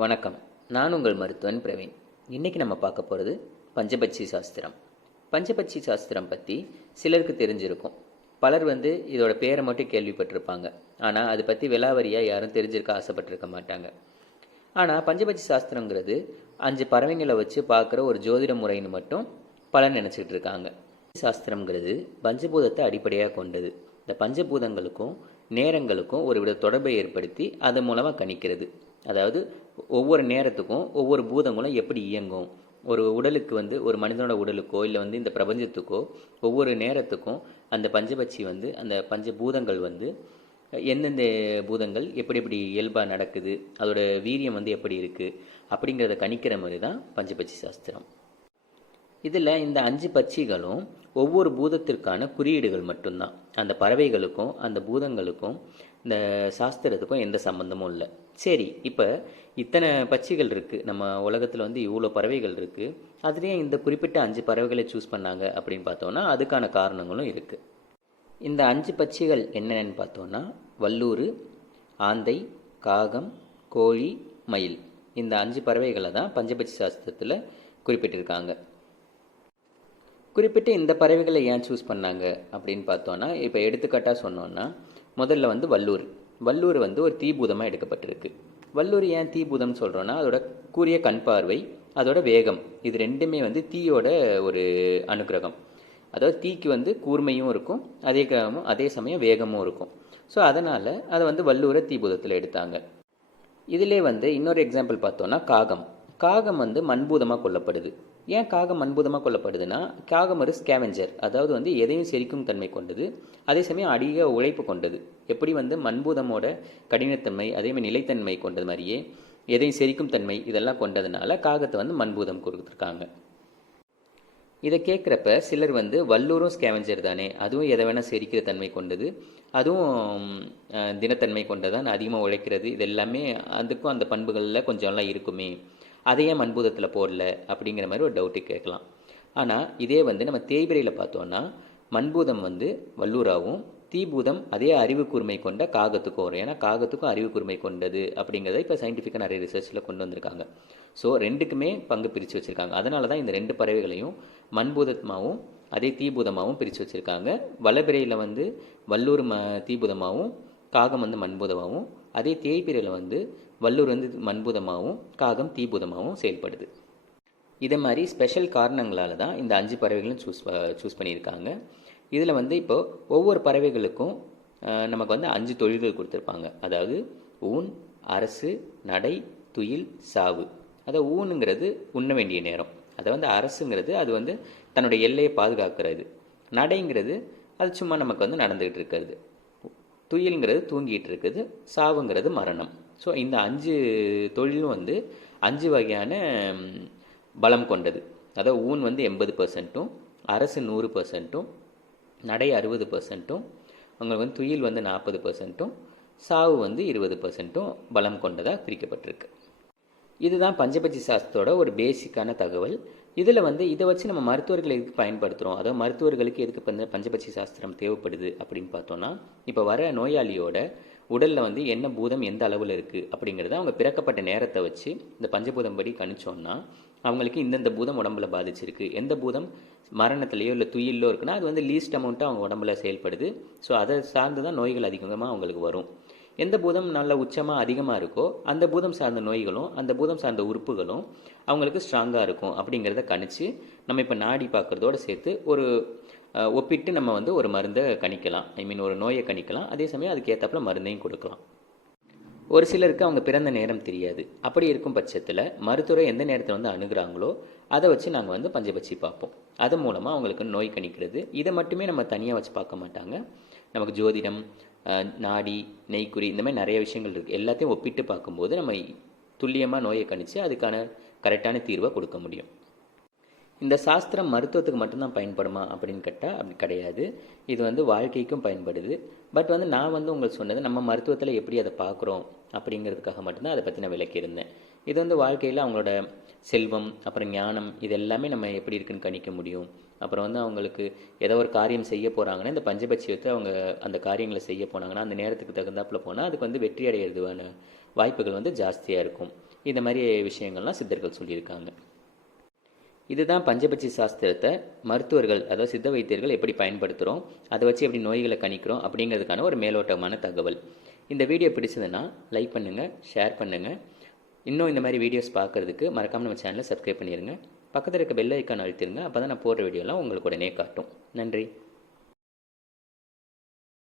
வணக்கம். நான் உங்கள் மருத்துவன் பிரவீன். இன்னைக்கு நம்ம பார்க்க போகிறது பஞ்சபட்சி சாஸ்திரம். பஞ்சபட்சி சாஸ்திரம் பற்றி சிலருக்கு தெரிஞ்சிருக்கும். பலர் வந்து இதோட பேரை மட்டும் கேள்விப்பட்டிருப்பாங்க. ஆனால் அதை பற்றி விலாவரியாக யாரும் தெரிஞ்சிருக்க ஆசைப்பட்டிருக்க மாட்டாங்க. ஆனால் பஞ்சபட்சி சாஸ்திரங்கிறது அஞ்சு பறவைங்களை வச்சு பார்க்குற ஒரு ஜோதிட முறைன்னு மட்டும் பலர் நினச்சிக்கிட்டு இருக்காங்க. சாஸ்திரம்ங்கிறது பஞ்சபூதத்தை அடிப்படையாக கொண்டது. இந்த பஞ்சபூதங்களுக்கும் நேரங்களுக்கும் ஒரு வித தொடர்பை ஏற்படுத்தி அதன் மூலமாக கணிக்கிறது. அதாவது ஒவ்வொரு நேரத்துக்கும் ஒவ்வொரு பூதங்களும் எப்படி இயங்கும்? ஒரு உடலுக்கு வந்து ஒரு மனிதனோட உடலுக்கோ இல்லை வந்து இந்த பிரபஞ்சத்துக்கோ ஒவ்வொரு நேரத்துக்கும் அந்த பஞ்சபட்சி வந்து அந்த பஞ்சபூதங்கள் வந்து எந்தெந்த பூதங்கள் எப்படி எப்படி இயல்பாக நடக்குது அதோட வீரியம் வந்து எப்படி இருக்குது அப்படிங்கிறத கணிக்கிற மாதிரி தான் பஞ்சபட்சி சாஸ்திரம். இதில் இந்த அஞ்சு பட்சிகளும் ஒவ்வொரு பூதத்திற்கான குறியீடுகள் மட்டும்தான். அந்த பறவைகளுக்கும் அந்த பூதங்களுக்கும் இந்த சாஸ்திரத்துக்கும் எந்த சம்மந்தமும் இல்லை. சரி இப்போ இத்தனை பட்சிகள் இருக்குது நம்ம உலகத்தில் வந்து இவ்வளோ பறவைகள் இருக்குது அதுலேயே இந்த குறிப்பிட்ட அஞ்சு பறவைகளை சூஸ் பண்ணாங்க அப்படின்னு பார்த்தோன்னா அதுக்கான காரணங்களும் இருக்குது இந்த அஞ்சு பட்சிகள் என்னென்னு பார்த்தோன்னா வல்லூர் ஆந்தை காகம் கோழி மயில். இந்த அஞ்சு பறவைகளை தான் பஞ்சபட்சி சாஸ்திரத்தில் குறிப்பிட்டிருக்காங்க. குறிப்பிட்ட இந்த பறவைகளை ஏன் சூஸ் பண்ணாங்க அப்படின்னு பார்த்தோன்னா இப்போ எடுத்துக்காட்டாக சொன்னோன்னா முதல்ல வந்து வல்லூர். வல்லூர் வந்து ஒரு தீபூதமாக எடுக்கப்பட்டிருக்கு. வல்லூர் ஏன் தீபூதம்னு சொல்கிறோன்னா அதோட கூரிய கண் பார்வை அதோட வேகம் இது ரெண்டுமே வந்து தீயோட ஒரு அனுகிரகம் அதாவது தீக்கு வந்து கூர்மையும் இருக்கும் அதே கிரகமும் அதே சமயம் வேகமும் இருக்கும். ஸோ அதனால் அதை வந்து வல்லூரை தீபூதத்தில் எடுத்தாங்க. இதிலே வந்து இன்னொரு எக்ஸாம்பிள் பார்த்தோன்னா காகம். காகம் வந்து மண்பூதமாக கொல்லப்படுது. ஏன் காகம் மண்பூதமாக கொல்லப்படுதுன்னா காகம் ஒரு ஸ்கேவெஞ்சர் அதாவது வந்து எதையும் செரிக்கும் தன்மை கொண்டது. அதே சமயம் அதிக உழைப்பு கொண்டது. எப்படி வந்து மண்பூதமோட கடினத்தன்மை அதேமாதிரி நிலைத்தன்மை கொண்டது மாதிரியே எதையும் செரிக்கும் தன்மை இதெல்லாம் கொண்டதுனால காகத்தை வந்து மண்பூதம் கொடுத்துருக்காங்க. இதை கேட்குறப்ப சிலர் வந்து வல்லூரும் ஸ்கேவெஞ்சர் தானே அதுவும் எதை வேணால் செரிக்கிற தன்மை கொண்டது. அதுவும் தினத்தன்மை கொண்டதான் அதிகமாக உழைக்கிறது. இது எல்லாமே அதுக்கும் அந்த பண்புகளில் கொஞ்சம்லாம் இருக்குமே. அதையே மண்பூதத்தில் போடல அப்படிங்கிற மாதிரி ஒரு டவுட்டு கேட்கலாம். ஆனால் இதே வந்து நம்ம தேய்பிரையில் பார்த்தோன்னா மண்பூதம் வந்து வல்லூராகவும் தீபூதம் அதே அறிவு கூர்மை கொண்ட காகத்துக்கும் வரும். ஏன்னா காகத்துக்கும் அறிவு கூர்மை கொண்டது அப்படிங்கிறத இப்போ சயின்டிஃபிக்காக நிறைய ரிசர்ச்சில் கொண்டு வந்திருக்காங்க. ஸோ ரெண்டுக்குமே பங்கு பிரித்து வச்சுருக்காங்க. அதனால தான் இந்த ரெண்டு பறவைகளையும் மண்பூதமாகவும் அதே தீபூதமாகவும் பிரித்து வச்சுருக்காங்க. வலபிரையில் வந்து வல்லூர் ம தீபூதமாகவும் காகம் வந்து மண்பூதமாகவும் அதே தேய்பிரையில் வந்து வல்லூர் வந்து மண்பூதமாகவும் காகம் தீபூதமாகவும் செயல்படுது. இதை மாதிரி ஸ்பெஷல் காரணங்களால் தான் இந்த அஞ்சு பறவைகளும் சூஸ் சூஸ் பண்ணியிருக்காங்க. இதில் வந்து இப்போது ஒவ்வொரு பறவைகளுக்கும் நமக்கு வந்து அஞ்சு தொழில்கள் கொடுத்துருப்பாங்க. அதாவது ஊன் அரசு நடை துயில் சாவு. அதாவது ஊனுங்கிறது உண்ண வேண்டிய நேரம். அதை வந்து அரசுங்கிறது அது வந்து தன்னுடைய எல்லையை பாதுகாக்கிறது. நடைங்கிறது அது சும்மா நமக்கு வந்து நடந்துக்கிட்டு இருக்கிறது. துயில்ங்கிறது தூங்கிட்டு இருக்குது சாவுங்கிறது மரணம். ஸோ இந்த அஞ்சு தொழிலும் வந்து அஞ்சு வகையான பலம் கொண்டது. அதாவது ஊன் வந்து எண்பது பர்சன்ட்டும் அரசு நூறு பர்சன்ட்டும் நடை அறுபது பர்சன்ட்டும் உங்களுக்கு வந்து துயில் வந்து நாற்பது பர்சன்ட்டும் சாவு வந்து இருபது பர்சன்ட்டும் பலம் கொண்டதாக பிரிக்கப்பட்டிருக்கு. இதுதான் பஞ்சபட்சி சாஸ்திரத்தோட ஒரு பேசிக்கான தகவல். இதில் வந்து இதை வச்சு நம்ம மருத்துவர்கள் எதுக்கு பயன்படுத்துகிறோம் அதாவது மருத்துவர்களுக்கு எதுக்கு பஞ்சபட்சி சாஸ்திரம் தேவைப்படுது அப்படின்னு பார்த்தோன்னா இப்போ வர நோயாளியோட உடலில் வந்து என்ன பூதம் எந்த அளவில் இருக்குது அப்படிங்கிறத அவங்க பிறக்கப்பட்ட நேரத்தை வச்சு இந்த பஞ்சபூதம் படி கணிச்சோன்னா அவங்களுக்கு இந்தந்த பூதம் உடம்புல பாதிச்சிருக்கு. எந்த பூதம் மரணத்துலேயோ இல்லை துயிலோ இருக்குன்னா அது வந்து லீஸ்ட் அமௌண்ட்டாக அவங்க உடம்புல செயல்படுது. ஸோ அதை சார்ந்து தான் நோய்கள் அதிகமாக அவங்களுக்கு வரும். எந்த பூதம் நல்ல உச்சமாக அதிகமாக இருக்கோ அந்த பூதம் சார்ந்த நோய்களும் அந்த பூதம் சார்ந்த உறுப்புகளும் அவங்களுக்கு ஸ்ட்ராங்காக இருக்கும் அப்படிங்கிறத கணிச்சு நம்ம இப்போ நாடி பார்க்குறதோடு சேர்த்து ஒரு ஒப்பிட்டு நம்ம வந்து ஒரு மருந்தை கணிக்கலாம். ஐ மீன் ஒரு நோயை கணிக்கலாம். அதே சமயம் அதுக்கு ஏற்றாப்புல மருந்தையும் கொடுக்கலாம். ஒரு சிலருக்கு அவங்க பிறந்த நேரம் தெரியாது. அப்படி இருக்கும் பட்சத்தில் மருத்துவரை எந்த நேரத்தில் வந்து அணுகிறாங்களோ அதை வச்சு நாங்கள் வந்து பஞ்சபட்சி பார்ப்போம். அது மூலமாக அவங்களுக்கு நோய் கணிக்கிறது. இதை மட்டுமே நம்ம தனியாக வச்சு பார்க்க மாட்டாங்க. நமக்கு ஜோதிடம் நாடி நெய்க்குறி இந்த மாதிரி நிறைய விஷயங்கள் இருக்குது எல்லாத்தையும் ஒப்பிட்டு பார்க்கும்போது நம்ம துல்லியமாக நோயை கணித்து அதுக்கான கரெக்டான தீர்வை கொடுக்க முடியும். இந்த சாஸ்திரம் மருத்துவத்துக்கு மட்டும்தான் பயன்படுமா அப்படின்னு கேட்டால் அப்படி கிடையாது. இது வந்து வாழ்க்கைக்கும் பயன்படுது. பட் வந்து நான் வந்து உங்களுக்கு சொன்னது நம்ம மருத்துவத்தில் எப்படி அதை பார்க்குறோம் அப்படிங்கிறதுக்காக மட்டும்தான் அதை பற்றி நான் விளக்கியிருந்தேன் இது வந்து வாழ்க்கையில் அவங்களோட செல்வம் அப்புறம் ஞானம் இது எல்லாமே நம்ம எப்படி இருக்குன்னு கணிக்க முடியும். அப்புறம் வந்து அவங்களுக்கு ஏதோ ஒரு காரியம் செய்ய போகிறாங்கன்னா இந்த பஞ்சபட்சியத்தை அவங்க அந்த காரியங்களை செய்ய போனாங்கன்னா அந்த நேரத்துக்கு தகுந்தாப்புல போனால் அதுக்கு வந்து வெற்றி அடையிறதுவான வாய்ப்புகள் வந்து ஜாஸ்தியாக இருக்கும். இந்த மாதிரி விஷயங்கள்லாம் சித்தர்கள் சொல்லியிருக்காங்க. இதுதான் பஞ்சபட்சி சாஸ்திரத்தை மருத்துவர்கள் அதாவது சித்த வைத்தியர்கள் எப்படி பயன்படுத்துகிறோம் அதை வச்சு எப்படி நோய்களை கணிக்கிறோம் அப்படிங்கிறதுக்கான ஒரு மேலோட்டமான தகவல். இந்த வீடியோ பிடிச்சதுன்னா லைக் பண்ணுங்கள் ஷேர் பண்ணுங்கள் இன்னும் இந்த மாதிரி வீடியோஸ் பார்க்குறதுக்கு மறக்காமல் நம்ம சேனலை சப்ஸ்கிரைப் பண்ணிடுங்க பக்கத்தில் இருக்க பெல் ஐக்கான் அழுத்திருங்க அப்போ தான் நான் போடுற வீடியோலாம் உங்களுக்கு உடனே காட்டும். நன்றி.